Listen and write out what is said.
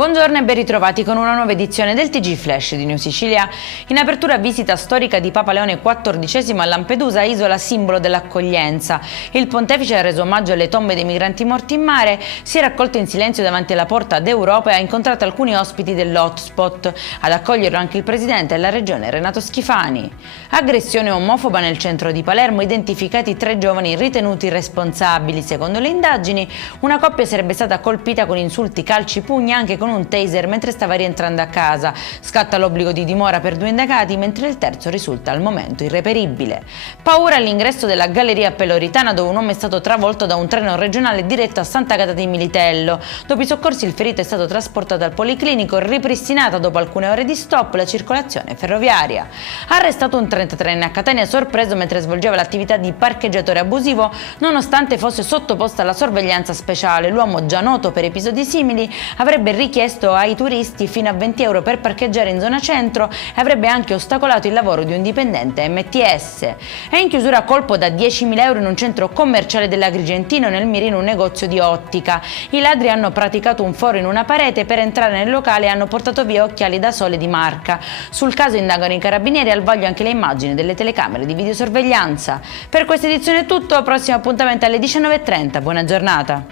Buongiorno e ben ritrovati con una nuova edizione del TG Flash di New Sicilia. In apertura visita storica di Papa Leone XIV a Lampedusa, isola simbolo dell'accoglienza. Il pontefice ha reso omaggio alle tombe dei migranti morti in mare, si è raccolto in silenzio davanti alla porta d'Europa e ha incontrato alcuni ospiti dell'hotspot. Ad accoglierlo anche il presidente della regione Renato Schifani. Aggressione omofoba nel centro di Palermo, identificati 3 giovani ritenuti responsabili. Secondo le indagini, una coppia sarebbe stata colpita con insulti, calci, pugni, anche con un taser mentre stava rientrando a casa. Scatta l'obbligo di dimora per 2 indagati, mentre il terzo risulta al momento irreperibile. Paura all'ingresso della Galleria Peloritana, dove un uomo è stato travolto da un treno regionale diretto a Sant'Agata di Militello. Dopo i soccorsi il ferito è stato trasportato al Policlinico e ripristinata dopo alcune ore di stop la circolazione ferroviaria. Arrestato un 33enne a Catania sorpreso mentre svolgeva l'attività di parcheggiatore abusivo nonostante fosse sottoposto alla sorveglianza speciale. L'uomo, già noto per episodi simili, avrebbe richiesto ai turisti fino a 20 euro per parcheggiare in zona centro e avrebbe anche ostacolato il lavoro di un dipendente MTS. È in chiusura a colpo da 10.000 euro in un centro commerciale dell'Agrigentino, nel mirino un negozio di ottica. I ladri hanno praticato un foro in una parete per entrare nel locale e hanno portato via occhiali da sole di marca. Sul caso indagano i carabinieri, al vaglio anche le immagini delle telecamere di videosorveglianza. Per questa edizione è tutto, prossimo appuntamento alle 19:30. Buona giornata.